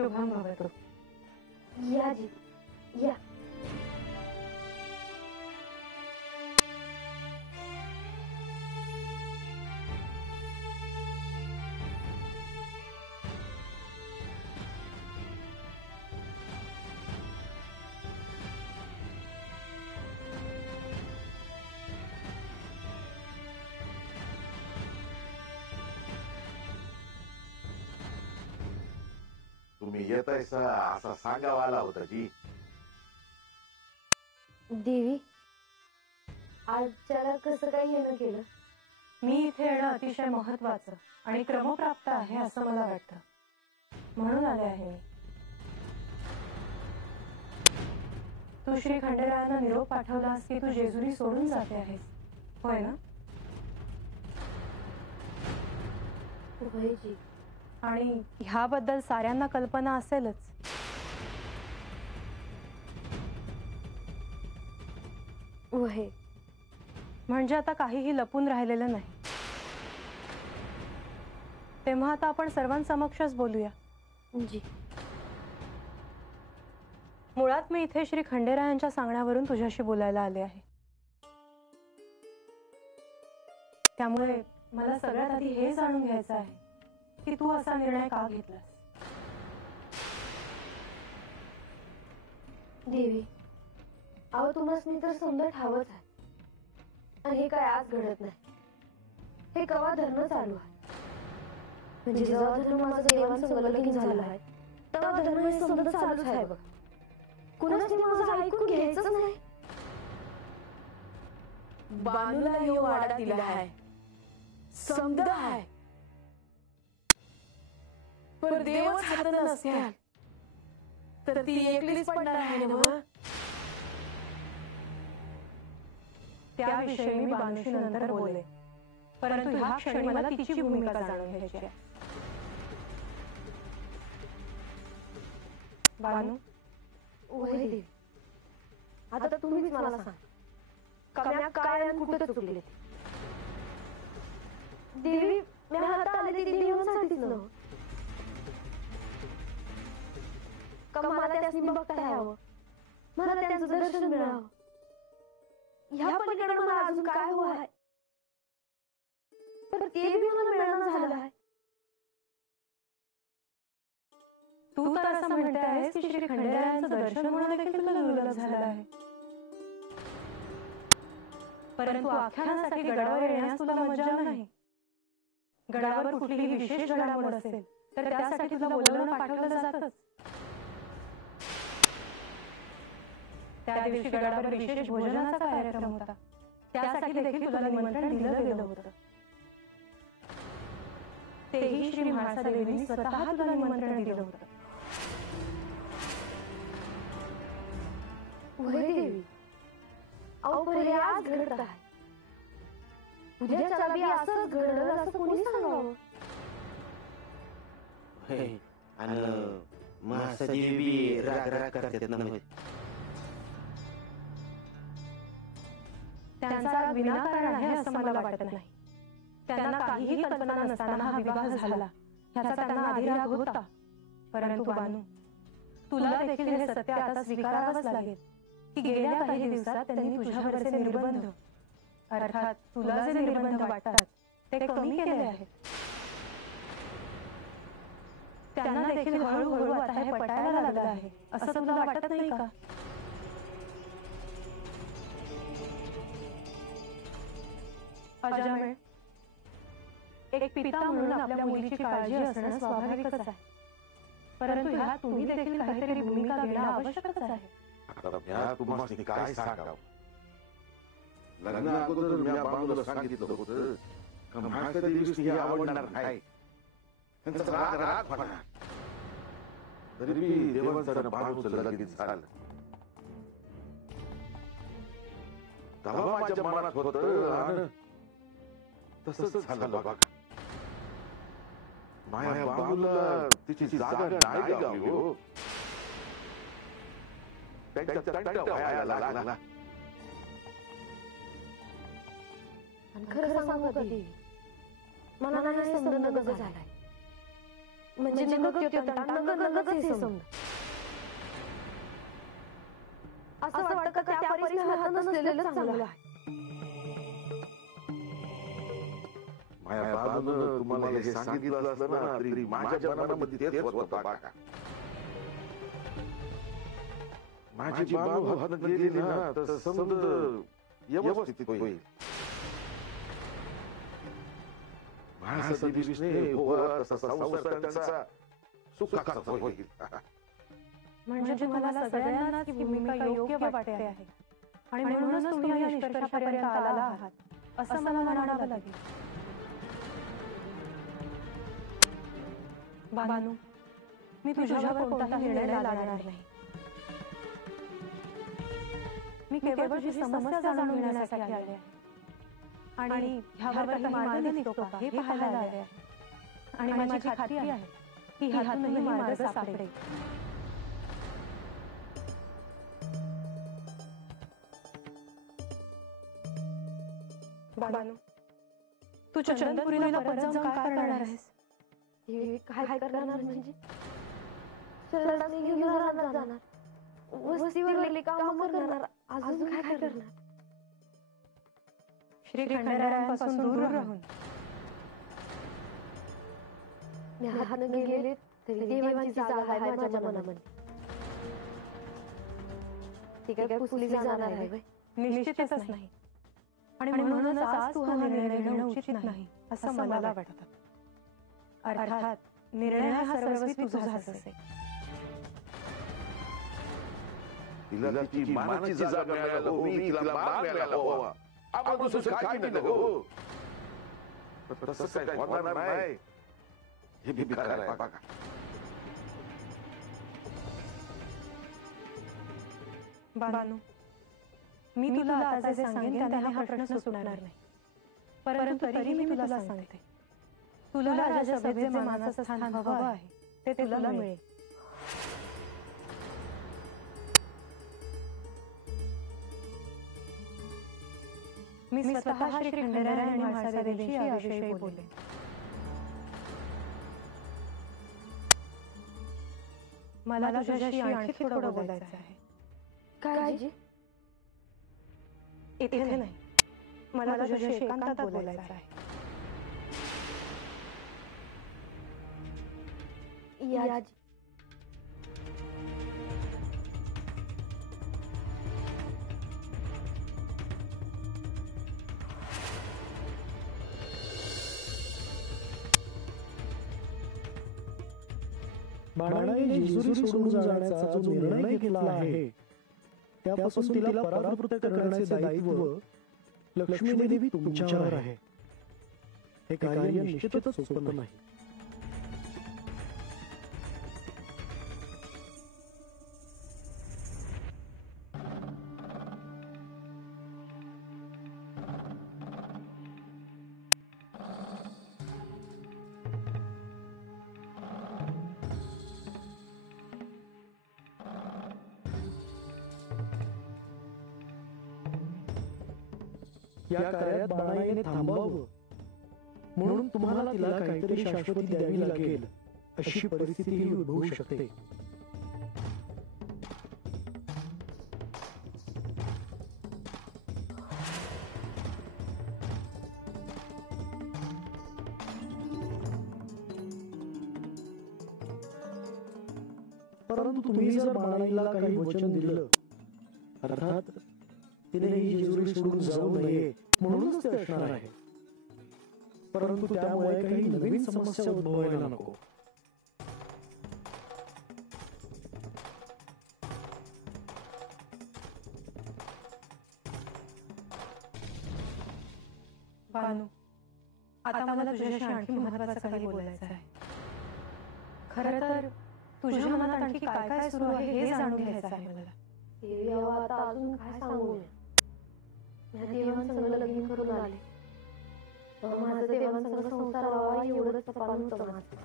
शुभम भवतु। या जी या। तुम्ही येतायसा असं सांगावा आला होता जी। देवी आज त्याला कसं काय येणं केलं? मी इथे येणं अतिशय महत्वाचं आणि क्रमप्राप्त आहे असं मला वाटतं, म्हणून आले आहे मी। तू श्री खंडेरायांना निरोप पाठवलास की तू जेजुरी सोडून जाते आहेस, होय ना? होय जी। आणि ह्याबद्दल साऱ्यांना कल्पना असेलच। होय, म्हणजे आता काहीही लपून राहिलेलं नाही। तेव्हा आता आपण सर्वांसमक्षच बोलूया जी। मुळात मी इथे श्री खंडेरायांच्या सांगण्यावरून तुझ्याशी बोलायला आले आहे। त्यामुळे मला सगळ्यात आधी हे जाणून घ्यायचं आहे की तू असा निर्णय का घेतलास? देवी अहो तुम्हाला तर समजा ठावच आहे, आणि हे काय आज घडत नाही, हे कवा धरणं चालू आहे। म्हणजे जेव्हा धरण माझं देवांचं लगीन झालं आहे तेव्हा धरण हे समजा चालूच आहे बघ। कुणाच माझं ऐकून घ्यायचंच नाही। बानूला यो वाडा दिला आहे, समद आहे, पर देवच हातात नसत्याल तर ती एकलीच पडणार आहे ना। त्याविषयी मी बानूशी नंतर बोले, परंतु ह्या क्षणी मला तिची भूमिका जाणून घ्यायची आहे। बानू, होय देवी, आता तुम्हीच मला सांग कम्या काय आणि कुठे चुकले? देवी मी हातात आले ते देवांसाठीच ना, का मला त्यासनी बघता यावं, मला त्यांचं दर्शन मिळावं, ह्या पलीकडे मला अजून काय हो आहे, पण ते बी मला मिळणं झालं आहे। तू तर असं म्हणते आहेस की श्री खंडेरायांचं दर्शन होणं देखील तुला दुर्लभ झालं आहे, परंतु आख्यानासाठी गडावर येण्यास तुला मजा नाही। गडावर कुठलीही विशेष घडामोड असेल तर त्यासाठी तुला बोलवणं पाठवलं जातंच। त्या दिवशी गडावर विशेष भोजनाचा कार्यक्रम होता, त्यासाठी देखील तुला निमंत्रण दिलं गेलं होतं। तेही श्री म्हाळसादेवींनी स्वतः तुला निमंत्रण दिलं होतं। होय देवी, अहो पण हे आज घडत आहे, उद्याच्याला बी असंच घडलं असं कोणी सांगावं? आणि म्हाळसादेवी बी राग राग करतात ना। त्यांचा राग विनाकारण आहे असं मला वाटत नाही। त्यांना काहीही कल्पना नसताना हा विवाह झाला ह्याचा त्यांना आधी राग होता, परंतु बानू तुला देखील हे सत्य आता स्वीकारावंच लागेल की गेल्या काही दिवसात त्यांनी तुझ्यावरचे निर्बंध, अर्थात तुला जे निर्बंध वाटतात ते कमी केले आहेत। त्यांना देखील हळूहळू आता हे पटायला लागलं आहे असं तुला वाटत नाही का? अजामिळ, एक पिता म्हणून आपल्या मुलीची काळजी असणं स्वाभाविकच आहे, परंतु ह्यात तुम्ही देखील काहीतरी भूमिका घेणं आवश्यकच आहे। आता तुम्हाला काय सांगावं? लग्न अगोदर मी बानूला सांगितलं होतं का म्हाळसादेवीस ही आवडणार नाही, त्यांचा राग राग होणार, तरी मी देवांचं बानूचं लगीन झालं तेव्हा माझ्या मनात होतं आणि तसंच झालं बघा। माया बानूला तिची जागा नाही गावली हो, त्यांच्या तंट व्हायला लागला। खरं सांगू का देवी, मला नाही समजणं झालाय, म्हणजे नगच हे समजा. असं वाटतं का त्या परीस हातात नसलेलं चांगलं आहे. माझ्या बाजूनं तुम्हाला हे सांगितलं असलं ना तरी माझ्या मनामध्ये तेच होत बघा. माझी बाजू हातात गेली ना तर समज व्यवस्थित होईल. भाषा दिसणे होवा तसा संसार त्यांचा सुखाचा होईल. म्हणजे तुम्हाला सगळ्यांनाच ही भूमिका योग्य वाटते आहे आणि म्हणूनच तुम्ही या निष्कर्षापर्यंत आला आहात असं मला म्हणावं लागेल. बानू, मी तुझ्यावर कोणताही निर्णय लादणार नाही. मी केवळ तुझी समस्या जाणून घेण्यासाठी आले आहे आणि ह्यावर काही मार्ग निघतो का हे पाहायला आले आहे. आणि माझी खात्री आहे की ह्यातूनही मार्ग सापडेल. बानू, तू चंदनपुरीला परत जाऊन काय करणार आहेस? काय करणार म्हणजे शरणाने घेऊन राहणार जाणार, वस्तीवरली काम करणार, अजून काय करणार? श्री खंडेरायांपासून दूर राहून ह्यानं गेले तरी देवांची जागा आहे माझ्या मनामध्ये. ती काय पुसली जाणार आहे? निश्चितच नाही. आणि म्हणूनच आज तू हा निर्णय घेणं उचित नाही असं मला वाटतं. अर्थात निर्णय हा सर्वस्वी तुझाच असेल. तिला तिची मानाची जागा मिळायला हवी, तिला मान मिळायला हवा. आपण दुसरं काय केलं हो? तसं काय होणार नाही. हे बी खरं आहे बघा. बानू, मी तुला आता जे सांगेन त्याने हा प्रश्न सुटणार नाही. परंतु तरीही मी तुला सांगते, तुला राजसभेत जे मानाचं स्थान हवं आहे ते तुला मिळेल. मी स्वतः श्री खंडेराय आणि म्हाळसादेवींशी याविषयी बोले. मला तुझ्याशी आणखी थोडं बोलायचं आहे. काय जी? इथे नाही, मला तुझ्याशी एकांतात बोलायचं आहे. या जी. बाणाने जेजुरी सोडून जाण्याचा जो निर्णय घेतला आहे त्यापासून तिला परावृत्त करण्याचे दायित्व लक्ष्मी देवी तुमच्यावर आहे. हे कार्य निश्चितच सोपं नाही. या कार्यात बाणाईने थांबावं म्हणून तुम्हाला तिला काहीतरी शाश्वती द्यावी लागेल अशी परिस्थिती उद्भवू शकते. परंतु तुम्ही जर बाणाईला काही वचन दिलं, अर्थात तिने ही जेजुरी सोडून जाऊ नये म्हणूनच ते असणार आहे, परंतु त्यामुळे काही नवीन समस्या उद्भवायला नको. बानू, आता मला तुझ्याशी आणखी महत्त्वाचं काही बोलायचं आहे. खरं तर तुझ्या मनात आणखी काय काय सुरू आहे हे जाणून घ्यायचं आहे मला. देवी आता अजून काय सांगू? मी देवांसंग लगीन करून आले, माझं देवांसंग संसार व्हावा एवढंच पालन होतं माझं.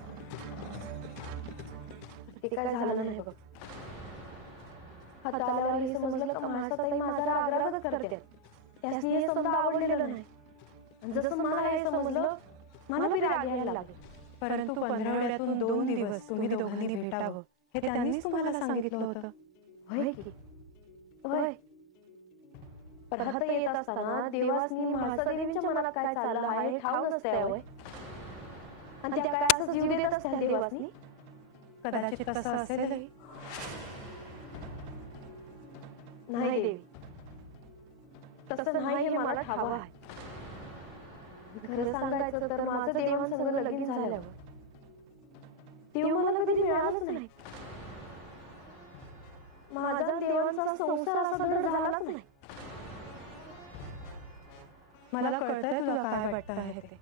ते काय झालं नाही बघ. हाताला हे समजलं का माझा माझा रागरागच करते. त्यासनी हे समजा आवडलेलं नाही. जसं मला हे समजलं, मला बी राग यायला लागलं. परंतु 15 2 दिवस तुम्ही दोघांनी भेटावं हे त्यांनीच तुम्हाला सांगितलं होतं. होय की होय. परत येत असताना देवासनी म्हाळसादेवींच्या मनात काय चाललं आहे हे ठाऊक नसतंय होय. आणि त्या काय असं जीव देत असत्या देवासनी. कदाचित तसं असेलही. नाही देवी, तसं नाही हे मला ठाव आहे. खरं सांगायचं तर माझं देवांसंग लगीन झाल्यावर देव मला कधी मिळालंच नाही. माझा देवांचा संसार असा धड झालाच नाही. मला कळतंय तुला काय वाटतं आहे ते,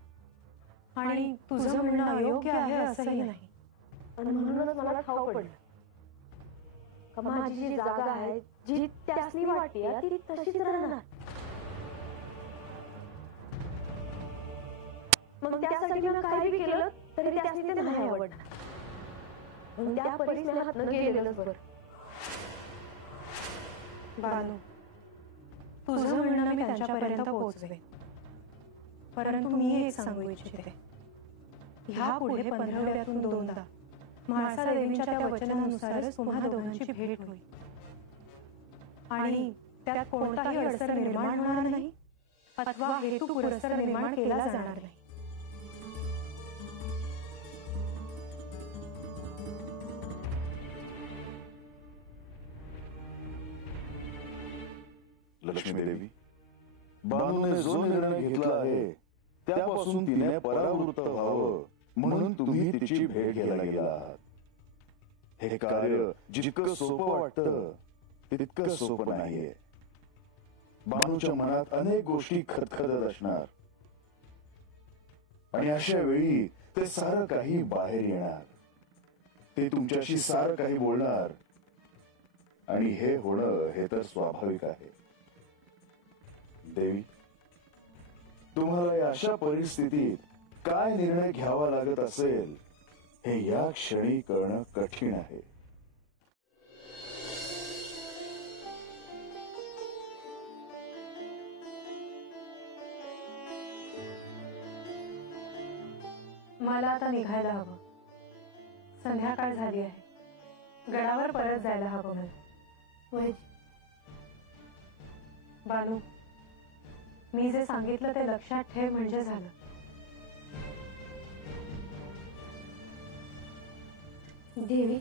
आणि तुझं म्हणणं अयोग्य आहे असंही नाही. आणि म्हणूनच मला ठाव पडलं का माझी जी जागा आहे जी त्यासनी वाटते ती तशीच राहणार. मग त्यासाठी मी काय बी केलं तरी त्यासनी ते नाही आवडणार. मग त्या परीने हातनं गेलेलंच बरं. बानू, तुझं म्हणणं मी त्यांच्यापर्यंत पोहोचवे, परंतु मी एक सांगू इच्छिते. ह्या पुढे 15व्यातून 2दा म्हाळसा देवींच्या त्या वचनानुसारच तुम्हा दोघांची भेट होईल, आणि त्यात कोणताही अडसर निर्माण होणार नाही अथवा हेतू पुरस्सर निर्माण केला जाणार नाही. लक्ष्मी देवी, बानूने जो निर्णय घेतला आहे त्यापासून तिने परावृत्त व्हावं म्हणून तुम्ही तिची भेट घ्यायला गेला आहात. हे कार्य जितकं सोपं वाटतं तितकं सोपं नाहीये. बानूच्या मनात अनेक गोष्टी खदखदत असणार, आणि अशा वेळी ते सारं काही बाहेर येणार. ते तुमच्याशी सारं काही बोलणार, आणि हे होणं हे तर स्वाभाविक आहे. देवी, तुम्हाला या अशा परिस्थितीत काय निर्णय घ्यावा लागत असेल हे या क्षणी कळणं कठीण आहे. मला आता निघायला हवं. संध्याकाळ झाली आहे. गडावर परत जायला हवं मला. बानू, मी जे सांगितलं ते लक्षात ठेव म्हणजे झालं. देवी,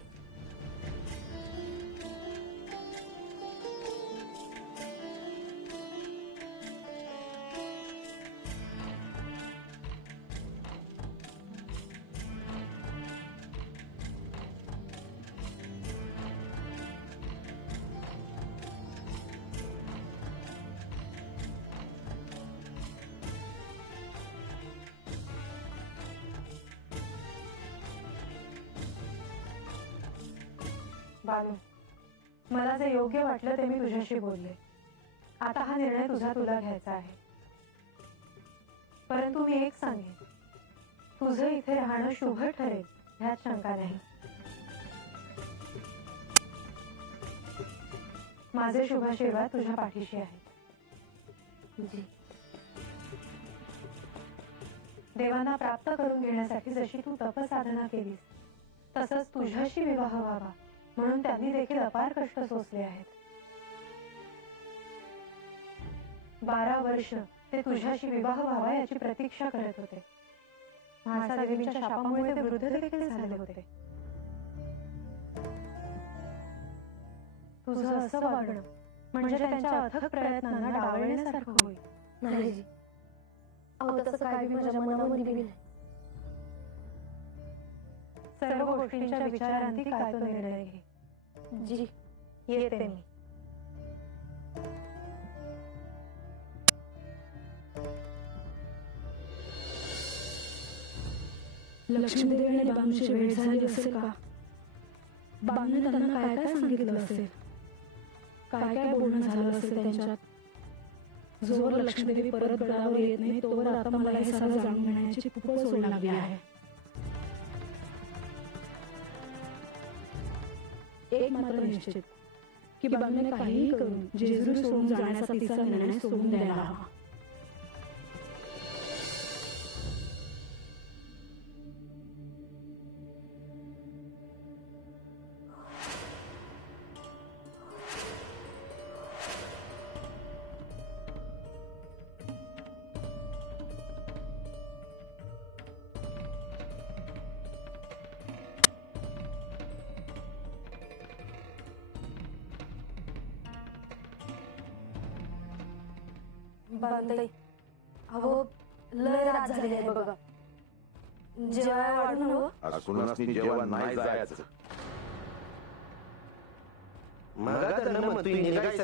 बानू, मला जे योग्य वाटलं ते मी तुझ्याशी बोलले. आता हा निर्णय तुला घ्यायचा आहे. परंतु मी एक सांगेन, तुझं इथे राहणं शुभ ठरेल ह्यात शंका नाही. माझे शुभाशीर्वाद तुझ्या पाठीशी आहेत. देवांना प्राप्त करून घेण्यासाठी जशी तू तपसाधना केलीस तसंच तुझ्याशी विवाह व्हावा म्हणून त्यांनी देखील अपार कष्ट सोसले आहेत. 12 वर्ष ते तुझ्याशी विवाह व्हावा याची प्रतीक्षा करत होते. म्हाळसा देवींच्या शापामुळे ते वृद्ध देखील झाले होते. तुझं असं वागणं म्हणजे त्यांच्या अथक प्रयत्नांना डावलण्यासारखं होईल. नाही जी, अहो तसं काय बी माझ्या मनामध्ये बी नाही. सर्व गोष्टींच्या विचारांती काय तो निर्णय घे. जी, येते मी. लक्ष्मीदेवी आणि बानूची भेट झाली असेल का? बानूने त्यांना काय काय सांगितलं असेल? काय काय बोलणं झालं असेल त्यांच्यात? जोवर लक्ष्मीदेवी परत गडावर येत नाही तोवर आता मला हे सगळं जाणून घेण्याची खूपच ओढ लागली आहे. एक मात्र निश्चित की बानूने काहीही करून जेजुरी सोडून जाण्याचा तिचा निर्णय सोडून द्यायला हवा. बांधताई अहो लय रात झाली आहे बघा. जेवायला वाढून हवं. असूनच जेवण नाही जायचं. मग तू निघायचं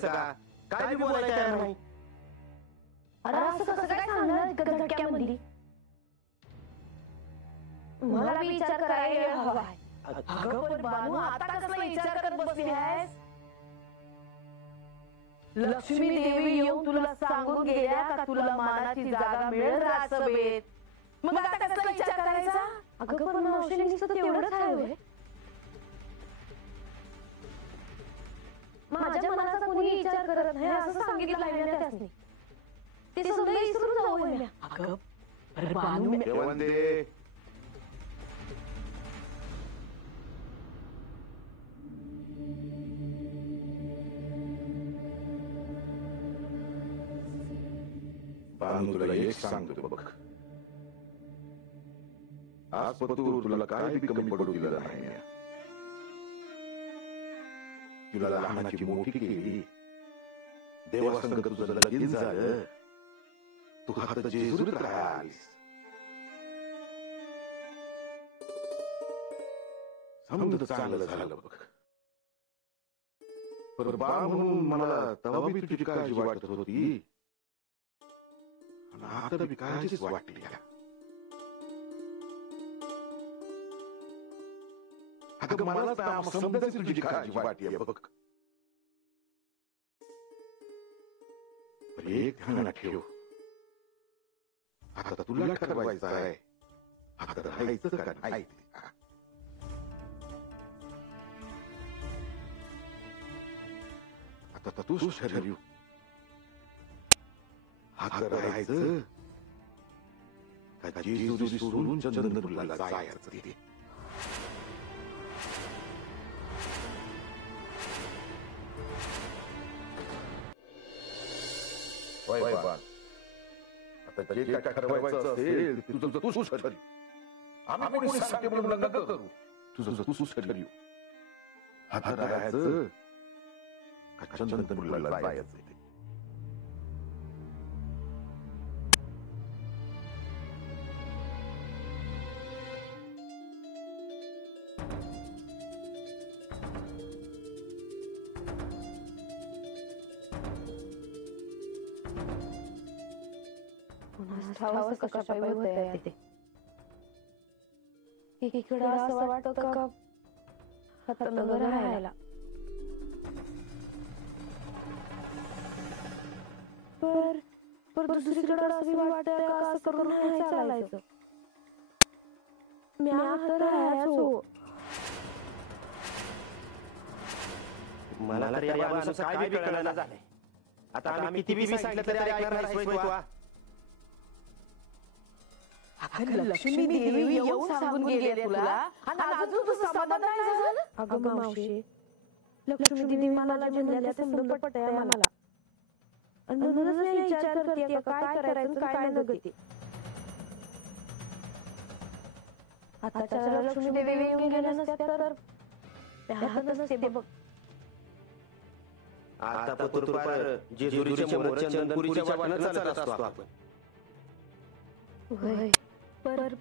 का काय बी बोलायचं तयार नाही. अरे असं कसं काय सांगणार झटक्यामध्ये. मला विचार करायला वेळ हवा आहे. अगं पण बानू आता कसला विचार करत बसली आहेस. लक्ष्मी देवी येऊन तुला सांगून गेल्या का तुला मानाची जागा मिळेल राजसभेत. मग आता कसला विचार करायचा. अगं पण मावशी नुसतं तेवढंच आहे होय. माझ्या मनाचा कोणी विचार करत नाही असं सांगितलं आहे ना त्यासनी. ते सगळं विसरून जाऊ मी. अगं अरे बानू जेवण दे. बानू तुला एक सांगतो बघ. आज पतूर तुला काय बी कमी पडू दिलं नाही. तुला लहानाची मोठी केली. देवासंग तुझं लगीन झालं. तू हातात जेजुरीत राहिलीस. समजा चांगलं झालं बघ. पण बाळ म्हणून मला तेव्हा बी तुझी काळजी वाटत होती. आणि आता बी काळजीच वाटली. अगं मला समजायची तुझी काळजी वाटली बघ. एक ध्यानात ठेव. आता तुला ठरवायचं आहे. आता राहायचं का नाही. आता तूच ठरव. आता राहायचं का जेजुरी सोडून चंद्रपूरला जायचं ते. आता जे काय ठरवायचं असेल तुझं तूच ठरव. आम्ही कोणी सांगते म्हणून लग्न करू. तुझं तूच ठरव. आता राहायचं का चंद्रपूरला जायचं. कशापायी होतंय तिथे. इकडं असं वाटतं का हातनगर राहायला. पर दुसरीकडे असं वाटतंय का असं करून नाही चालायचं. मी आता राहायचो. मला तर या माणसाचं काय बी कळलं झालंय. आता आम्ही किती बी सांगितलं तरी ऐकणार नाही तू. लक्ष्मी देवी येऊन सांगून गेले तुला आणि अजून तू समाधान नाही झालं. अगं मावशी लक्ष्मी देवी मला म्हणल्या ते समजून पटतंय मला. म्हणूनच मी विचार करते काय करायचं काय नगती. आताच्या लक्ष्मी देवी येऊन गेल्या नसत्या तर त्यातच ते बघ. आता पतूर पार जेजुरीच्या मोर चंदनपुरीच्या वाटेनं चालत असतो आपण. पर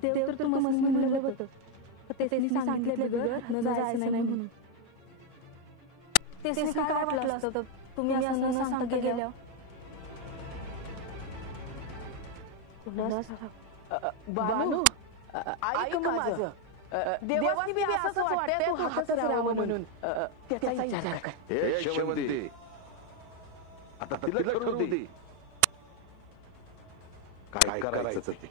देव तर तुम्हाला म्हणलं होतं त्यांनी सांगितलं घर न जायचं नाही म्हणून. तेच काय वाटलं असतं तुम्ही असं न सांगता गेल्या. बानू ऐक माझं. देवानी बी असंच वाटतंय तू हातच राहावं म्हणून. त्याचा विचार कर. हे शेवंती आता तिला ठरवू दे काय करायचं ते.